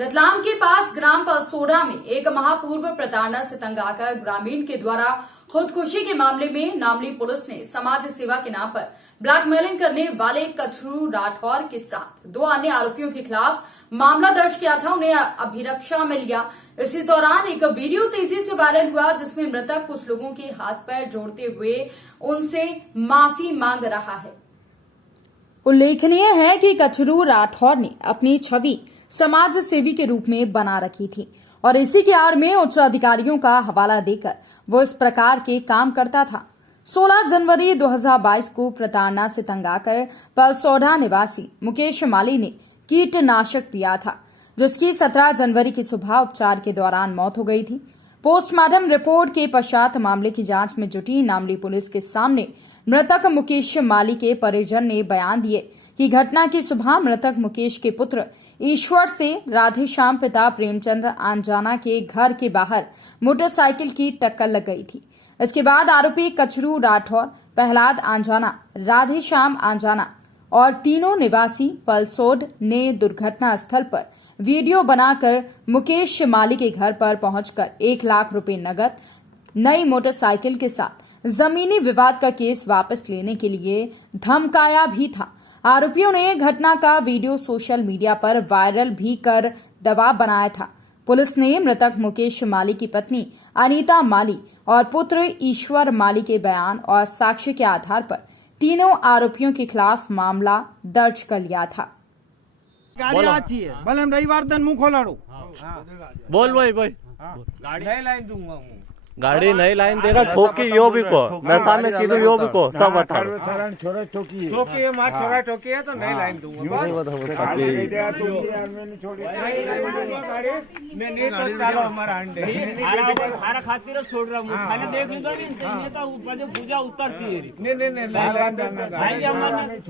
रतलाम के पास ग्राम पलसोड़ा में एक महापूर्व प्रताड़ना से तंग आकर ग्रामीण के द्वारा खुदकुशी के मामले में नामली पुलिस ने समाज सेवा के नाम पर ब्लैकमेलिंग करने वाले कचरू राठौर के साथ 2 अन्य आरोपियों के खिलाफ मामला दर्ज किया था। उन्हें अभिरक्षा में लिया। इसी दौरान एक वीडियो तेजी से वायरल हुआ जिसमें मृतक कुछ लोगों के हाथ पैर जोड़ते हुए उनसे माफी मांग रहा है। उल्लेखनीय है कि कचरू राठौर ने अपनी छवि समाज सेवी के रूप में बना रखी थी और इसी की आड़ में उच्च अधिकारियों का हवाला देकर वो इस प्रकार के काम करता था। 16 जनवरी 2022 को प्रताड़ना से तंग आकर पलसोड़ा निवासी मुकेश माली ने कीटनाशक पिया था, जिसकी 17 जनवरी की सुबह उपचार के दौरान मौत हो गई थी। पोस्टमार्टम रिपोर्ट के पश्चात मामले की जांच में जुटी नामली पुलिस के सामने मृतक मुकेश माली के परिजन ने बयान दिए कि घटना की सुबह मृतक मुकेश के पुत्र ईश्वर से राधेश्याम पिता प्रेमचंद्र आंजाना के घर के बाहर मोटरसाइकिल की टक्कर लग गई थी। इसके बाद आरोपी कचरू राठौर, प्रहलाद आंजाना, राधेश्याम आंजाना और तीनों निवासी पलसोड ने दुर्घटना स्थल पर वीडियो बनाकर मुकेश माली के घर पर पहुंचकर 1 लाख रुपए नगद, नई मोटरसाइकिल के साथ जमीनी विवाद का केस वापस लेने के लिए धमकाया भी था। आरोपियों ने घटना का वीडियो सोशल मीडिया पर वायरल भी कर दबाव बनाया था। पुलिस ने मृतक मुकेश माली की पत्नी अनीता माली और पुत्र ईश्वर माली के बयान और साक्ष्य के आधार पर तीनों आरोपियों के खिलाफ मामला दर्ज कर लिया था। गाड़ी आती है, भले हम रविवार दिन मुंह खोलाड़ो। बोल भाई गाड़ी नहीं लाइन दूंगा। गाड़ी नहीं लाइन देगा, ठोकी यो भी को मैं सामने कीधु यो भी को सब बता छोरा ठोकी है, मार छोरा ठोकी है तो नहीं लाइन दूंगा। मैं नहीं तो चलो हमारा अंडे खाना खातिर छोड़ रहा हूँ, खाने देख लीजिए नेता ऊपर पूजा उतरती है। नहीं लाइन दूंगा।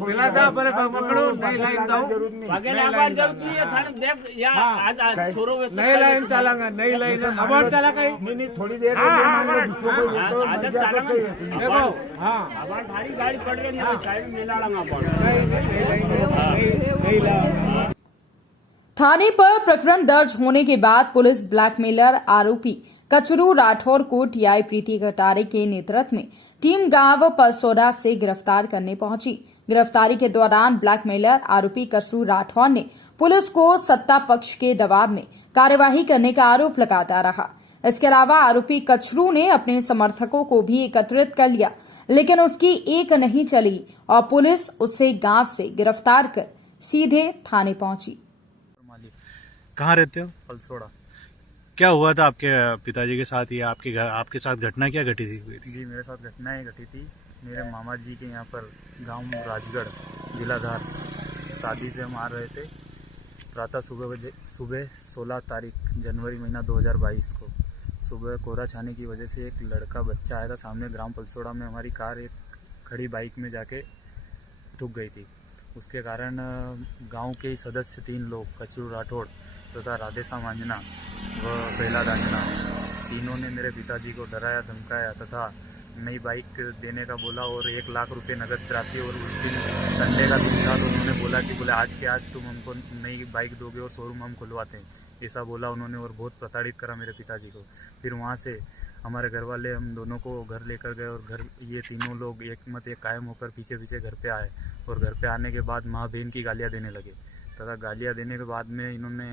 मिला था पर पकड़ो नहीं लाइन दूं। आगे लाइन जरूरी है थाने देख या आज छोरो नहीं लाइन चलांगा, नहीं लाइन अब चला कहीं नहीं थोड़ी देर देखो हाँ गाड़ी पड़ रही है साइड में मिलाना थाने पर प्रकरण दर्ज होने के बाद पुलिस ब्लैकमेलर आरोपी कचरू राठौर को टीआई प्रीति कटारे के नेतृत्व में टीम गांव पलसोड़ा से गिरफ्तार करने पहुंची। गिरफ्तारी के दौरान ब्लैकमेलर आरोपी कचरू राठौर ने पुलिस को सत्ता पक्ष के दबाव में कार्यवाही करने का आरोप लगाता रहा। इसके अलावा आरोपी कचरू ने अपने समर्थकों को भी एकत्रित कर लिया, लेकिन उसकी एक नहीं चली और पुलिस उसे गांव से गिरफ्तार कर सीधे थाने पहुंची। कहाँ रहते हो? पलसोड़ा। क्या हुआ था आपके पिताजी के साथ या आपके साथ घटना क्या घटी थी? जी मेरे साथ घटना ही घटी थी। मेरे मामा जी के यहाँ पर गांव राजगढ़ जिला धार शादी से हम आ रहे थे। प्रातः सुबह 16 तारीख जनवरी महीना 2022 को सुबह कोहरा छाने की वजह से एक लड़का बच्चा आया था सामने ग्राम पलसोड़ा में। हमारी कार एक खड़ी बाइक में जाके ठुक गई थी। उसके कारण गांव के सदस्य 3 लोग कचरू राठौड़ तथा राधेश्याम आंजना व प्रहलाद आंजना तीनों ने मेरे पिताजी को डराया, धमकाया तथा नई बाइक देने का बोला और 1 लाख रुपए नगद राशि। और उस दिन संडे का दिन था तो उन्होंने बोला कि आज के आज तुम हमको नई बाइक दोगे और शोरूम हम खुलवाते हैं, ऐसा बोला उन्होंने और बहुत प्रताड़ित करा मेरे पिताजी को। फिर वहाँ से हमारे घर वाले हम दोनों को घर लेकर गए और घर ये तीनों लोग एक मत एक कायम होकर पीछे घर पे आए और घर पे आने के बाद माँ बहन की गालियाँ देने लगे तथा गालियाँ देने के बाद में इन्होंने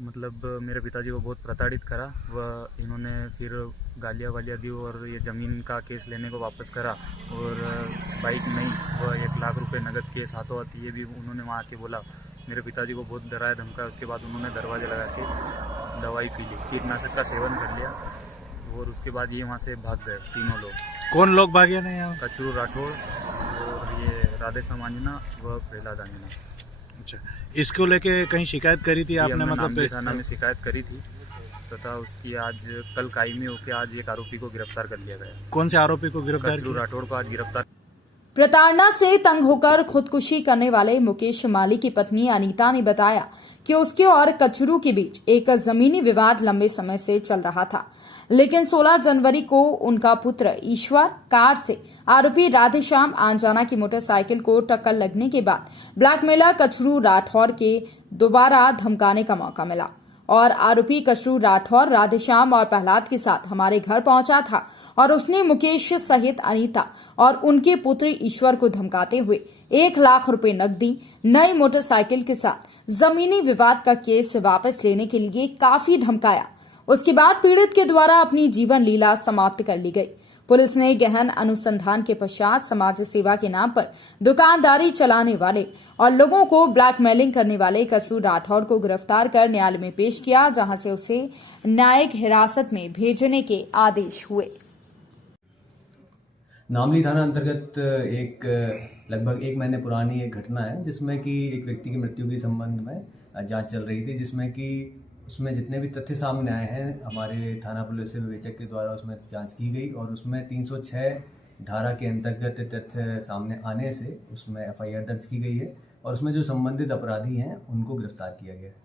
मतलब मेरे पिताजी को बहुत प्रताड़ित करा। वह इन्होंने फिर गालियाँ दी और ये ज़मीन का केस लेने को वापस करा और बाइक नहीं वह 1 लाख रुपए नगद केस हाथों हाथ ये भी उन्होंने वहाँ आके बोला। मेरे पिताजी को बहुत डराया धमकाया। उसके बाद उन्होंने दरवाजे लगा के दवाई पी ली, कीटनाशक का सेवन कर लिया और उसके बाद ये वहाँ से भाग गए तीनों लोग। कौन लोग भागे थे यहाँ? कचरू राठौड़ और ये राधेश्याम आंजना व प्रहलाद आंजना। अच्छा, इसको लेके कहीं शिकायत करी थी आपने? मतलब थाना में शिकायत करी थी तथा उसकी आज कल कायमी होकर आज एक आरोपी को गिरफ्तार कर लिया गया। कौन से आरोपी को गिरफ्तार? कचरू राठौड़ को आज गिरफ्तार। प्रताड़ना से तंग होकर खुदकुशी करने वाले मुकेश माली की पत्नी अनीता ने बताया कि उसके और कचरू के बीच एक जमीनी विवाद लंबे समय से चल रहा था। लेकिन 16 जनवरी को उनका पुत्र ईश्वर कार से आरोपी राधेश्याम आंजाना की मोटरसाइकिल को टक्कर लगने के बाद ब्लैकमेलर कचरू राठौर के दोबारा धमकाने का मौका मिला और आरोपी कचरू राठौर राधेश्याम और प्रहलाद के साथ हमारे घर पहुंचा था और उसने मुकेश सहित अनीता और उनके पुत्र ईश्वर को धमकाते हुए 1 लाख रुपए नकदी, नई मोटरसाइकिल के साथ जमीनी विवाद का केस वापस लेने के लिए काफी धमकाया। उसके बाद पीड़ित के द्वारा अपनी जीवन लीला समाप्त कर ली गई। पुलिस ने गहन अनुसंधान के पश्चात समाज सेवा के नाम पर दुकानदारी चलाने वाले और लोगों को ब्लैकमेलिंग करने वाले कचरू राठौर को गिरफ्तार कर न्यायालय में पेश किया, जहां से उसे न्यायिक हिरासत में भेजने के आदेश हुए। नामली थाना अंतर्गत एक लगभग 1 महीने पुरानी एक घटना है जिसमें कि एक व्यक्ति की मृत्यु के संबंध में जांच चल रही थी, जिसमें कि उसमें जितने भी तथ्य सामने आए हैं हमारे थाना पुलिस विवेचक के द्वारा उसमें जांच की गई और उसमें 306 धारा के अंतर्गत तथ्य सामने आने से उसमें FIR दर्ज की गई है और उसमें जो संबंधित अपराधी हैं उनको गिरफ्तार किया गया है।